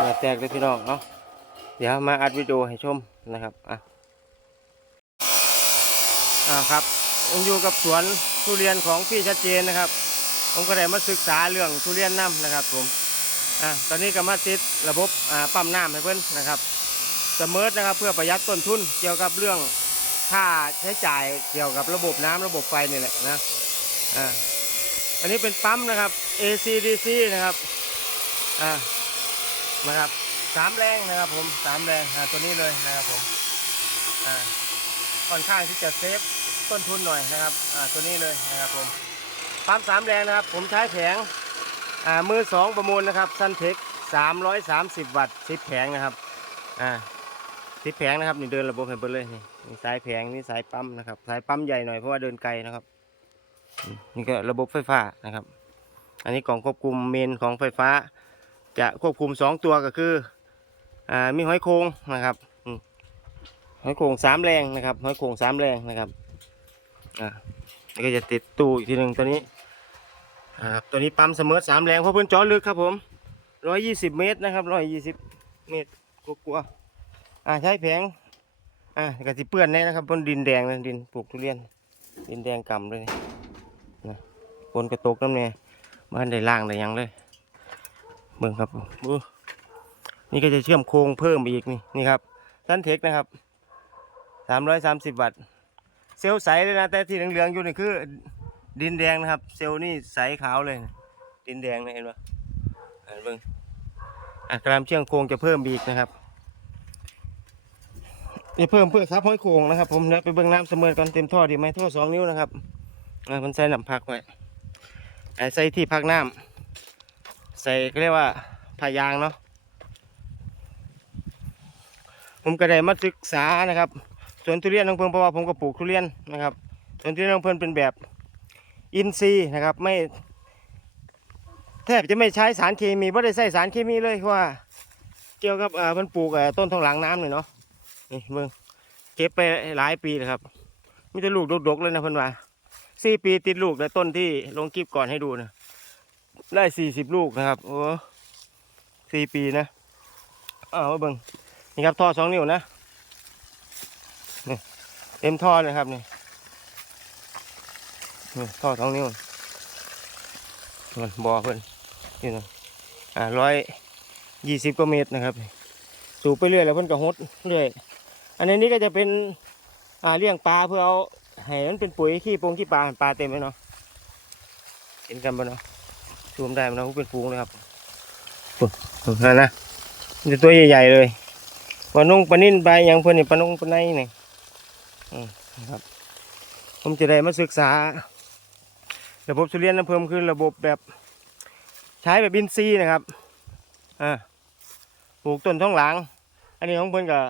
เหงื่อแตกเลยพี่น้องเนาะเดี๋ยวมาอัดวิดีโอให้ชมนะครับอะอ่าครับผมอยู่กับสวนทุเรียนของพี่ชัดเจนนะครับ ผมก็ได้มาศึกษาเรื่องทุเรียนน้ำนะครับผมอะตอนนี้ก็มาติดระบบอ่าปั๊มน้ำให้เพื่อนนะครับเสมอนะครับเพื่อประหยัดต้นทุนเกี่ยวกับเรื่องค่าใช้จ่ายเกี่ยวกับระบบน้ำระบบไฟนี่แหละนะอ่าอันนี้เป็นปั๊มนะครับ ACDC นะครับอ่า นะครับสามแรงนะครับผมสามแรงอ่าตัวนี้เลยนะครับผมอ่าค่อนข้างที่จะเซฟต้นทุนหน่อยนะครับอ่าตัวนี้เลยนะครับผมปั๊มสามแรงนะครับ ผมใช้แผงอ่ามือสองประมูลนะครับซันเทคสามร้อยสามสิบวัตต์สิบแผงนะครับอ่าสิบแผงนะครับนี่เดินระบบเห็นเปิดเลยนี่นี่สายแผงนี่สายปั๊มนะครับ สายปั๊มใหญ่หน่อยเพราะว่าเดินไกลนะครับ นี่ก็ระบบไฟฟ้านะครับ อันนี้กล่องควบคุมเมนของไฟฟ้า จะควบคุมสองตัวก็คืออ่ามีหอยโครงนะครับหอยโครงสามแรงนะครับหอยโครงสามแรงนะครับอ่านี่ก็จะติดตู้อีกทีหนึ่งตัวนี้อ่าตัวนี้ปั๊มเสมอสามแรงเพราะเพื่อนจอลึกครับผมร้อยยี่สิบเมตรนะครับร้อยยี่สิบเมตรกลัวๆอ่าใช้แผงอ่ากระสิเปื้อนแน่นะครับบนดินแดงนะดินปลูกทุเรียน ดินแดงกำเลยนะบนกระตกน้ำเนี่ยบ้านได้ล่างได้ยังเลย เบิ่งครับนี่ก็จะเชื่อมโครงเพิ่มอีกนี่นี่ครับสันเทคนะครับสามร้อยสามสิบวัตต์เซลล์ใสเลยนะแต่ที่เหลืองๆอยู่นี่คือ ดินแดงนะครับ เซลล์นี่ใสขาวเลย ดินแดงนะเห็นปะอ่านเบิ่งอะกรามเชื่องโครงจะเพิ่มอีกนะครับจะเพิ่มเพื่อซับห้อยโครงนะครับ ผมเดี๋ยวไปเบิ่งน้ำเสมอก่อนเต็มท่อดีไหมท่อสองนิ้วนะครับอะมันใส่น้ำพักไว้อะใส่ที่พักน้ำ ส่ก็เรียกว่าผ้ายางเนาะผมก็ได้มาศึกษานะครับสวนทุเรียนของเพิ่นเพราะว่าผมก็ปลูกทุเรียนนะครับสวนทุเรียนของเพิ่นเป็นแบบอินทรีย์นะครับไม่แทบจะไม่ใช้สารเคมีไม่ได้ใส่สารเคมีเลยเพราะว่า เกี่ยวกับเอ่อเพิ่นปลูกต้นทองหลังน้ำเลยเนาะนี่เบิ่งเก็บไปหลายปีเลยครับมีแต่ลูกดกๆเลยนะเพิ่อนว่าสี่ปีติดลูกแต่ต้นที่ลงคลิปก่อนให้ดูนะ ได้สี่สิบลูกนะครับ โอ้สี่ปีนะเอามาเบิ่งนี่ครับท่อสองนิ้วนะเต็มท่อเลยครับนี่นี่ท่อสองนิ้วมันบอเพิ่นนี่นะอ่าร้อยยี่สิบกว่าเมตรนะครับสูบไปเรื่อยแล้วเพิ่นก็หดเรื่อย อันนี้ก็จะเป็นอ่าเลี้ยงปลาเพื่อเอาให้มันเป็นปุ๋ยขี้ปงขี้ปลาปลาเต็มเลยเนาะเห็นกันบ่เนาะ ซูมได้มันาะเป็นฟูงเลยครับโอ้โหนั่นนะมันจะตัวใหญ่ๆเลยปลานุ่งปลานิ่นปลาอย่างเพิ่นนี่ปลานุ่งปลาในนี่นะครับ ผมจะได้มาศึกษา ระบบสุเรียนน้ำเพิ่มคือระบบแบบใช้แบบอินทรีนะครับอ่าปลูกต้นท้องหลัง อันนี้ของเพิ่นก็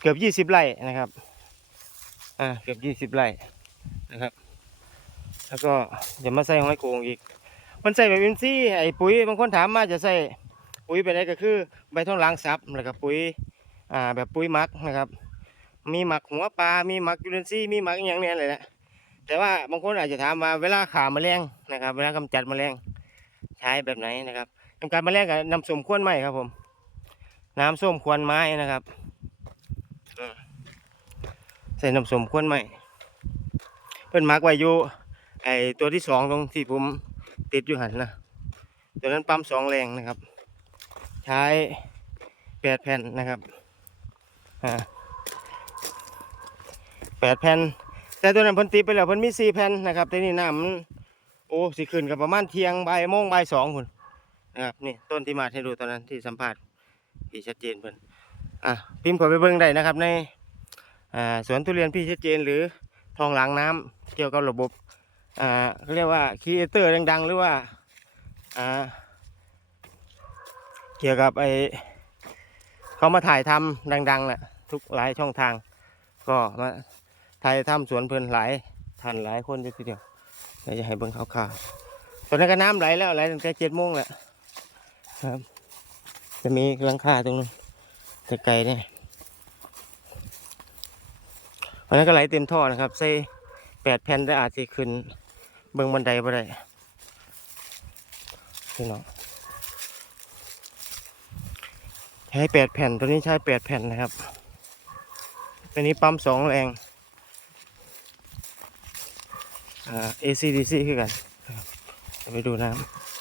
เกือบยี่สิบไร่นะครับ อ่า เกือบยี่สิบไร่นะครับ แล้วก็จะมาใส่หอยโขงอีก มันใส่แบบอินทรีย์ไอ้ปุ๋ยบางคนถามมาจะใส่ปุ๋ยไปไหนก็คือใบท้องหลังซับแล้วก็ปุ๋ยอ่าแบบปุ๋ยมักนะครับ มีหมักหัวปลา มีหมักยูเรนซีย์มีหมักอย่างเนี้ยเลยแหละแต่ว่าบางคนอาจจะถามว่าเวลาขาแมลงนะครับ เวลากำจัดแมลงใช้แบบไหนนะครับกำจัดแมลงกับน้ำส้มควนไม้ครับผม น้ำส้มควนไม้นะครับใส่น้ำส้มควนไม้เพิ่นหมักไว้อยู่ ไอตัวที่สองตรงที่ผมติดอยู่หันนะตัวนั้นปั๊มสองแรงนะครับ ใช้แปดแผ่นนะครับแปดแผ่นแต่ตัวนั้นพิ่นติดไปแล้วพิ่นมีสี่แผ่นนะครับแต่นี่น้ำมันโอ้สิขึ้นกับประมาณเที่ยงใบโมงบ่ายสองพุ่นนะครับนี่ต้นที่มาให้ดูตอนนั้นที่สัมภาษณ์ที่ชัดเจนเพิ่นอะพิมพ์ขอไปเบิ่งได้นะครับในสวนทุเรียนพี่ชัดเจนหรือทองหลังน้ำเกี่ยวกับระบบ อ่าเขาเรียกว่าครีเอเตอร์ดัง ๆ หรือว่าอ่าเกี่ยวกับไอเขามาถ่ายทำดังๆแหละทุกหลายช่องทาง ก็มาไทยทำสวนเพลินหลายทันหลายคนอยู่ทีเดียวเดี๋ยวจะให้เบิ่งข่าวๆตอนนั้นก็น้ำไหลแล้วไหลตั้งแต่เจ็ดโมงแหละครับ จะมีหลังคาตรงนู้นไกลๆเนี่ยวันนั้นก็ไหลเต็มท่อนะครับใส่แปดแผ่นได้อาจจะขึ้น เบิ่งบันไดบ่ได้พี่น้องใช้แปดแผ่นตัวนี้ใช้แปดแผ่นนะครับตัวนี้ปั๊มสองแรงอ่า ACDC คือกันไปดูน้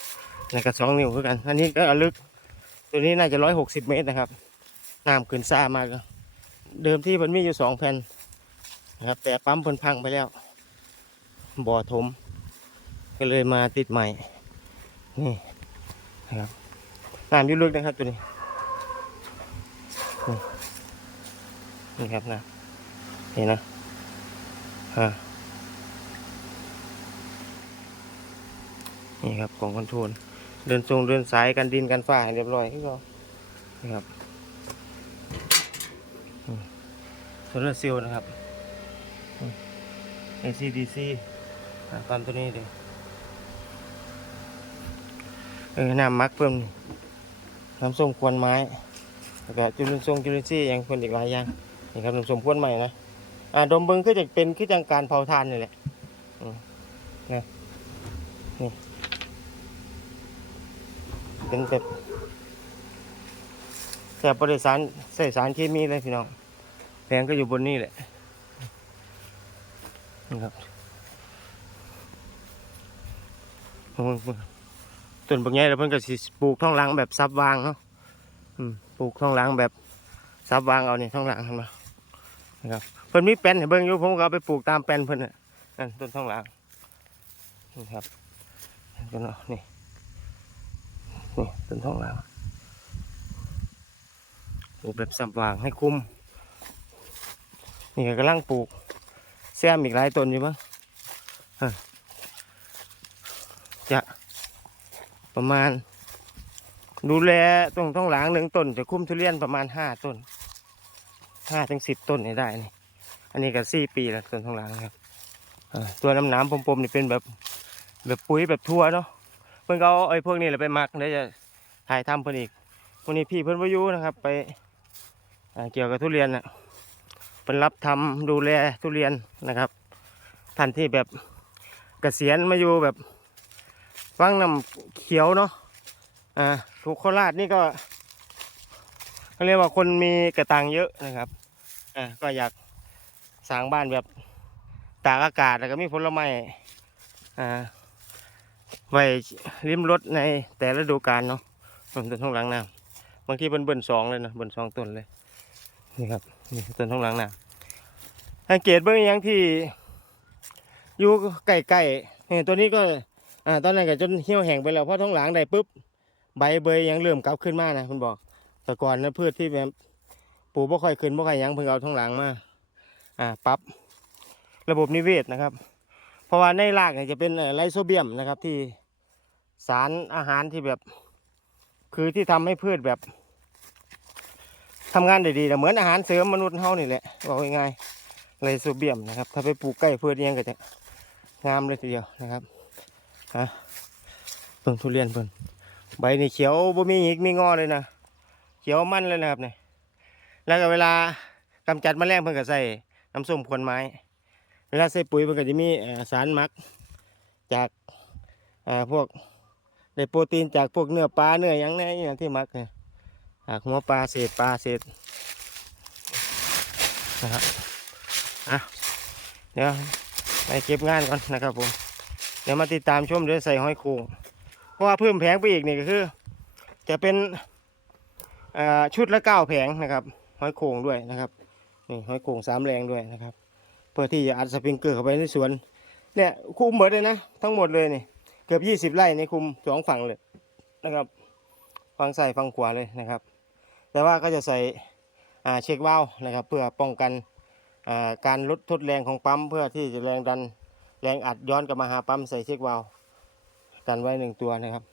ำในกระสองนิ้วคือกันอันนี้ก็ลึกตัวนี้น่าจะร้อยหกสิบเมตรนะครับน้ำขึ้นซ่ามากเดิมที่มันมีอยู่สองแผ่นนะครับแต่ปั๊มเพิ่นพังไปแล้วบ่อถม ก็เลยมาติดใหม่ นี่นะครับน้ำยุ่ลึกนะครับตัวนี้นี่ครับนะเห็นนะฮะนี่ครับของคอนโทรลเดินทรงเดินสายกันดินกันฝ้าให้เรียบร้อยที่ก็นี่ครับโซลาร์เซลล์นะครับ ACDC ตามตัวนี้เลย เออน้ำมักเพิ่มนี่น้ำส้มควนไม้แล้วก็จุลินทรงจุลินทรีย์อย่างคนอีกหลายอย่างนี่ครับน้ำส้มควนใหม่นะอ่าดมเบิ้งคือจะเป็นคือจังการเผาทานนี่แหละนะนี่เป็นแบบแค่บริสารใส่สารเคมีเลยพี่น้องแปลงก็อยู่บนนี่แหละนี่ครับพุ่ง ต้นบางแง่แล้วเพิ่นก็สิปลูกท้องหลังแบบซับวางเนาะปลูกท้องหลังแบบซับวางเอานี่ท้องหลังเห็นไหมนะครับเพิ่นมีแป้นให้เบิ่งอยู่ผมก็เอาไปปลูกตามแป้นเพิ่นน่ะนั่นต้นท้องหลังนี่ครับต้นเอานี่นี่ต้นท้องหลังปลูกแบบซับวางให้คุ้มนี่ก็กำลังปลูกแซมอีกหลายต้นอยู่มั้งเออจะ ประมาณ ดูแลตรงท้องหลังหนึ่งต้นจะคุ้มทุเรียนประมาณห้าต้นห้าถึงสิบต้นนี่ได้นี่ อันนี้ก็สี่ปีแล้วต้นท้องหลังครับตัวน้ำน้ำปมๆนี่เป็นแบบแบบปุ๋ยแบบทั่วเนาะเพิ่อนเอาไอ้พวกนี้แหละไปมักเดี๋ยวจะถ่ายทำเพิ่นอีกวันนี้พี่เพิ่อนวายุนะครับ ไปเกี่ยวกับทุเรียนนะเพิ่นรับทำดูแลทุเรียนนะครับท่านที่แบบเกษียณมาอยู่แบบ ฟังน้ำเขียวเนาะอ่าถูกโคราชนี่ก็เขาเรียกว่าคนมีกระตังเยอะนะครับอ่าก็อยากสร้างบ้านแบบตากอากาศแล้วก็มีผลไม้อ่าไว้ริมรถในแต่ละฤดูกาลเนาะต้นท้องหลังน้ำบางทีเป็นเบิ่นสองเลยนะเบิ่นสองต้นเลยนี่ครับนี่ต้นท้องหลังน้ำสังเกตเบื้องยังที่อยู่ใกล้ๆนี่ตัวนี้ก็ อ่าตอนนั้นก็จนเหี่ยวแห้งไปแล้วเพราะท้องหลังได้ปุ๊บใบเบยยังเริ่มกลับขึ้นมานะคุณบอกแต่ก่อนนะพืชที่แบบปลูกบ่ค่อยขึ้นบ่ค่อยยังเพิ่งเอาท้องหลังมาอ่าปรับระบบนิเวศนะครับ เพราะว่าในรากเนี่ยจะเป็นไลโซเบียมนะครับที่สารอาหารที่แบบ คือที่ทำให้พืชแบบทำงานได้ดีนะเหมือนอาหารเสริมมนุษย์เฮานี่แหละบอกง่ายๆไลโซเบียมนะครับ ถ้าไปปลูกใกล้พืชอิหยังก็จะงามเลยทีเดียวนะครับ ฮะต้นทุเรียนเพิ่นใบนี่เขียวบ่มีหงิกมีงอเลยนะเขียวมันเลยนะครับเนี่ยแล้วก็เวลากำจัดแมลงเพิ่นก็ใส่น้ำส้มควนไม้ เวลาใส่ปุ๋ยเพิ่นก็จะมีสารหมักจากพวกได้โปรตีนจากพวกเนื้อปลาเนื้อหยังเนี่ยอย่างที่มักเนี่ยจากหัวปลาเศษปลาเศษนะครับอะเดี๋ยวไปเก็บงานก่อนนะครับผม เดี๋ยวมาติดตามชมเดี๋ยวใส่ห้อยโขงเพราะว่าเพิ่มแผงไปอีกนี่ก็คือ จะเป็นชุดละเก้าแผงนะครับห้อยโข่งด้วยนะครับนี่ห้อยโข่งสามแรงด้วยนะครับ เพื่อที่จะอัดสปริงเกอร์เข้าไปในสวนเนี่ยคุมหมดเลยนะทั้งหมดเลยนี่เกือบยี่สิบไร่ในคุมสองฝั่งเลยนะครับฝั่งใส่ฝั่งขวาเลยนะครับ แต่ว่าก็จะใส่เช็ควาล์วนะครับ เพื่อป้องกันการลดทดแรงของปั๊มเพื่อที่จะแรงดัน แรงอัดย้อนกลับมาหาปั๊มใส่เช็ควาล์วกันไว้หนึ่งตัวนะครับ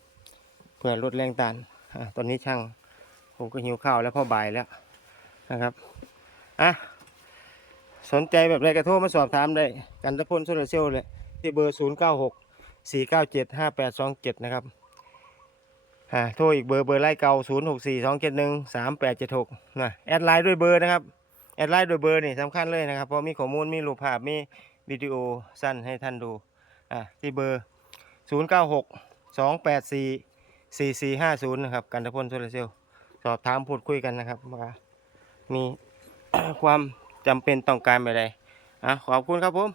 เพื่อลดแรงต้านอตอนนี้ช่าง ผมก็หิวข้าวแล้วพ่อบ่ายแล้วนะครับอะสนใจแบบไรกระโทรมาสอบถามได้กันตะพลโซลาร์เซลล์เลยที่เบอร์ 0 9 6 4 9 7 5 8 2 7 นะครับอ่าโทรอีกเบอร์เบอร์ไล่เก่า 0 6 4 2 7 1 3 8 7 6นะแอดไลน์ด้วยเบอร์นะครับแอดไลน์ด้วยเบอร์นี่สำคัญเลยนะครับเพราะมีข้อมูลมีรูปภาพมี วิดีโอสั้นให้ท่านดูอะที่เบอร์ 0 9 6 2 8 4 4 4 5 0 นะครับ กันตะพลโซลาร์เซลล์สอบถามพูดคุยกันนะครับว่ามีความจำเป็นต้องการอะไรอะขอบคุณครับผม